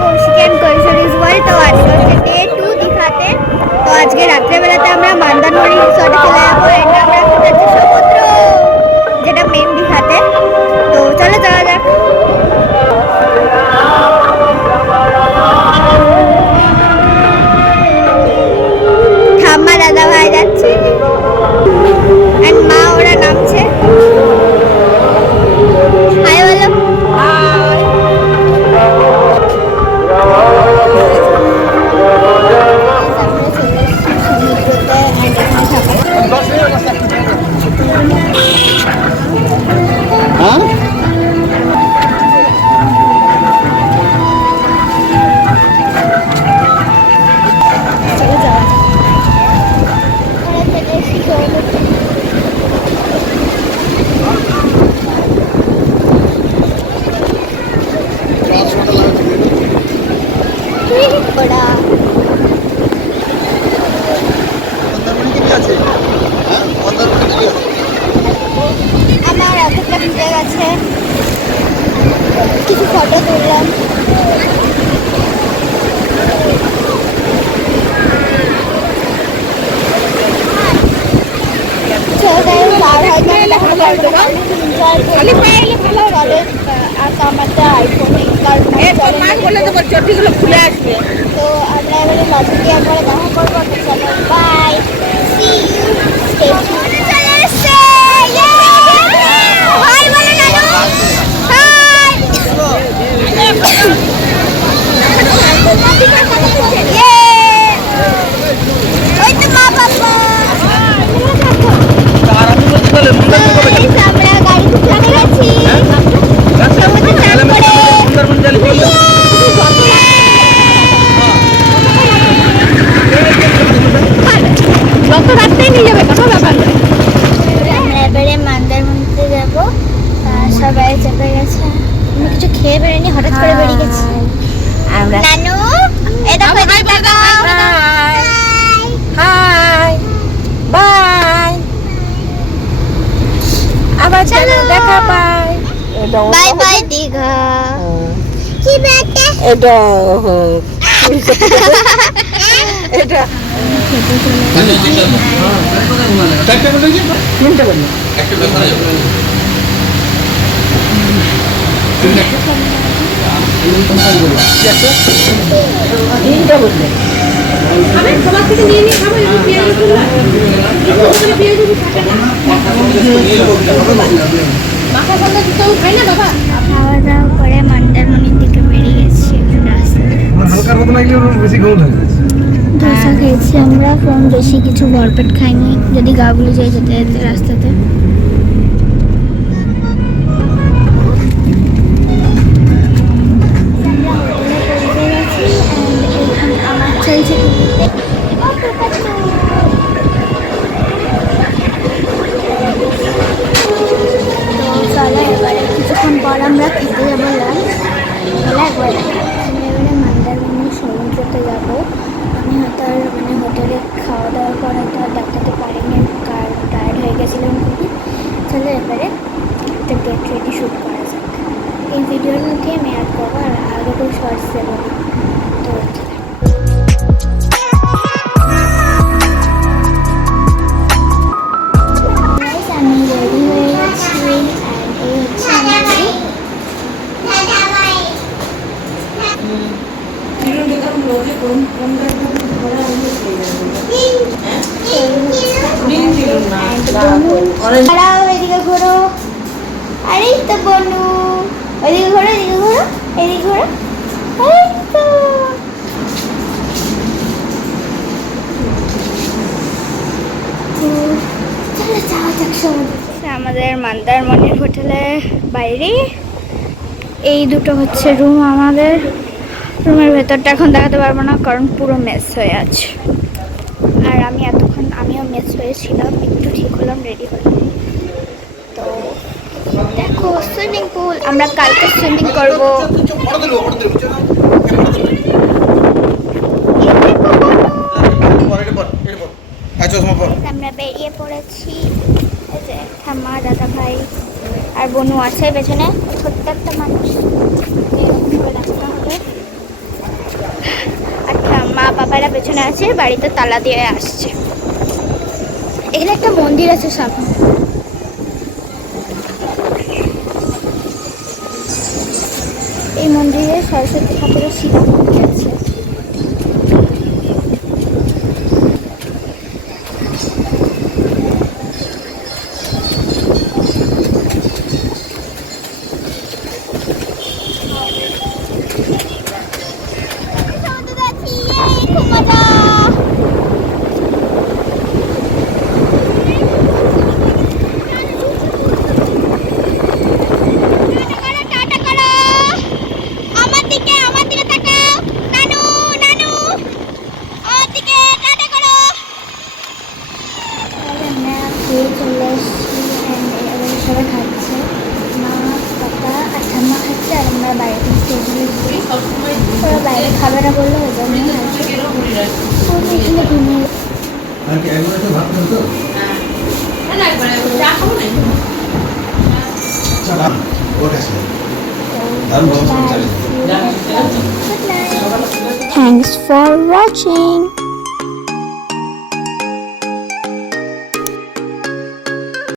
Kaushik and কৈশোরীজ world. তো আজকে হচ্ছে ডে 2 দীঘাতে। তো আজকে রাত্রেবেলাতে আমরা মন্দারমণি রিসর্টে চলে যাবো। এন্ড আমরা এখন যাচ্ছি সমুদ্র, যেটা মেন দীঘাতে। তো চলো যাওয়া যাক। ঠাম্মা দাদা ভাই যাচ্ছে এন্ড মা ওরা নামছে। হাই বলো। আমার এতটা ভিজে গেছে, কিছু ফটো তুললাম। খুলে আসবে। তো আমরা এবারে লজে গিয়ে একবারে দেখা করবো। Bye, see you, stay tuned. চলে এসেছে, হাই বলো নানু, হাই। ওই তো মা বাবা। আমরা গাড়ি ঢুকে গেছি সমুদ্রে চান করে। যত রাস্তায় নিয়ে যাবে কোনো ব্যাপার নেই। আমরা এবারে মন্দারমণিতে যাবো। সবাই চেপে গেছে, আমি কিছু খেয়ে বেরোনি, হঠাৎ করে বেরিয়ে গেছি আমরা। নানু এই দেখো, হাই হাই বাই। আবার চলো দেখা, বাই বাই বাই দীঘা। কি ব্যাটা এটা এটা খাওয়া দাওয়া করে মন্দারমণির দিকে বেরিয়ে গেছি। ধোসা খেয়েছি আমরা, ফোন বেশি কিছু ভরপেট খাইনি, যদি গা গুলি যায় যেতে যেতে রাস্তাতে। আমার চলছে কিছুক্ষণ পর আমরা খেতে যাবো লাঞ্চ। একবার আমি এবারে মন্দারমণি সমুদ্রতে যাবো। আমি হয়তো আর হোটেলে খাওয়া দাওয়া করে হয়তো আর দেখাতে পারিনি, কারণ টায়ার্ড হয়ে গেছিলাম খুবই। চলো এবারে একটা গেট রেডি শ্যুট করা যাক। এই ভিডিওর মধ্যে আমি অ্যাড করবো, আর আগে কোনো শর্টস দেবো না। তো আমি রেডি হয়ে গেছি। এই হচ্ছে আমার এদিকে ঘোরো। আরে তো বনু, ওইদিকে ঘোরো, এদিকে ঘোরো, এদিকে ঘোরো। আমাদের মন্দারমণির হোটেলের বাইরে এই দুটো হচ্ছে রুম। আমাদের রুমের ভেতরটা এখন দেখাতে পারবো না, কারণ পুরো মেস হয়ে আছে। আর আমিও মেস হয়েছিলাম, একটু ঠিক হলাম, রেডি হলাম। তো দেখো সুইমিং পুল, আমরা কালকে সুইমিং করবো। আমরা বেরিয়ে পড়েছি। ঠাম্মা দাদা ভাই আর বনু আছে পেছনে, ছোট্ট একটা মানুষ। রাস্তা হবে পাপারা পেছনে আছে, বাড়িতে তালা দিয়ে আসছে। এখানে একটা মন্দির আছে সামনে। এই মন্দিরে সরস্বতী ঠাকুরের শিলা মূর্তি আছে। চলে এসেছি এবার সবাই খাচ্ছে, মা পাপা আর ঠাম্মা খাচ্ছে, আর আমরা বাইরে থেকে ওরা বাইরে খাবে না বললো, ওই জন্য আমি এখানে ঘুমিয়ে Thanks for watching.